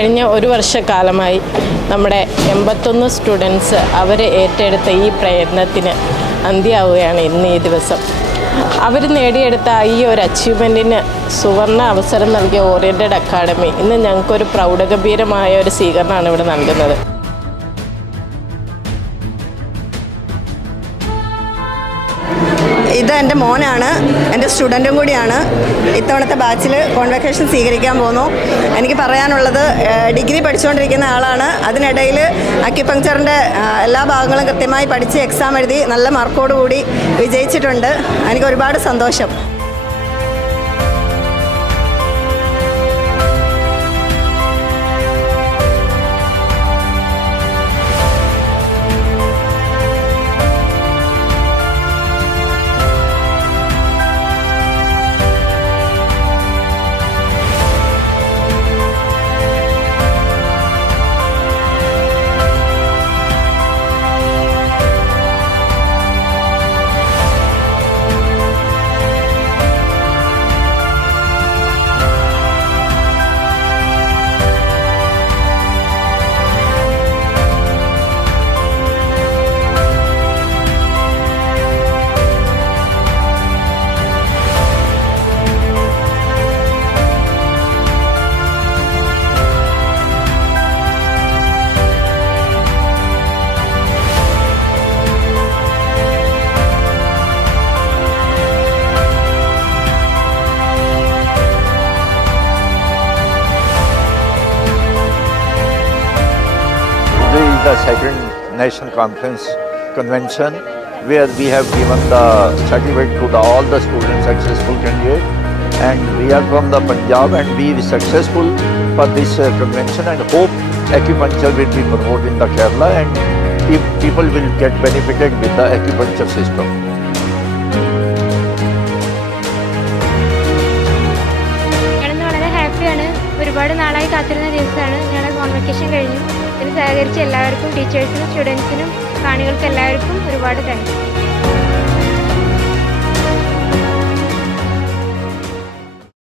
കഴിഞ്ഞ ഒരു വർഷക്കാലമായി നമ്മുടെ 81 സ്റ്റുഡൻസ് അവർ ഏറ്റെടുത്ത ഈ പ്രയത്നത്തിന് അന്ത്യമാവുകയാണ് ഇന്ന് ഈ ദിവസം. അവർ നേടിയെടുത്ത ഈ ഒരു അച്ചീവ്മെൻറ്റിന് സുവർണ അവസരം നൽകിയ ഓറിയൻറ്റഡ് അക്കാഡമി ഇന്ന് ഞങ്ങൾക്കൊരു പ്രൗഢഗംഭീരമായ ഒരു സ്വീകരണമാണ് ഇവിടെ നൽകുന്നത്. ഇത് എൻ്റെ മോനാണ്, എൻ്റെ സ്റ്റുഡൻറ്റും കൂടിയാണ്. ഇത്തവണത്തെ ബാച്ചിൽ കോൺവെക്കേഷൻ സ്വീകരിക്കാൻ പോകുന്നു. എനിക്ക് പറയാനുള്ളത്, ഡിഗ്രി പഠിച്ചുകൊണ്ടിരിക്കുന്ന ആളാണ്. അതിനിടയിൽ അക്യുപങ്ക്ചറിൻ്റെ എല്ലാ ഭാഗങ്ങളും കൃത്യമായി പഠിച്ച് എക്സാം എഴുതി നല്ല മാർക്കോടുകൂടി വിജയിച്ചിട്ടുണ്ട്. എനിക്ക് ഒരുപാട് സന്തോഷം. The second national convention where we have given the certificate to all the students successful candidates, and we are from the Punjab and we are successful for this convention and hope acupuncture will be promoted in the Kerala and people will get benefited with the acupuncture system. ഒരുപാട് നാളായി കാത്തിരുന്ന ദിവസമാണ്. ഞങ്ങളുടെ convocation കഴിഞ്ഞു. ഇതിന് സഹകരിച്ച എല്ലാവർക്കും, ടീച്ചേഴ്സിനും സ്റ്റുഡൻസിനും കാണികൾക്ക് എല്ലാവർക്കും ഒരുപാട് താങ്ക്സ്.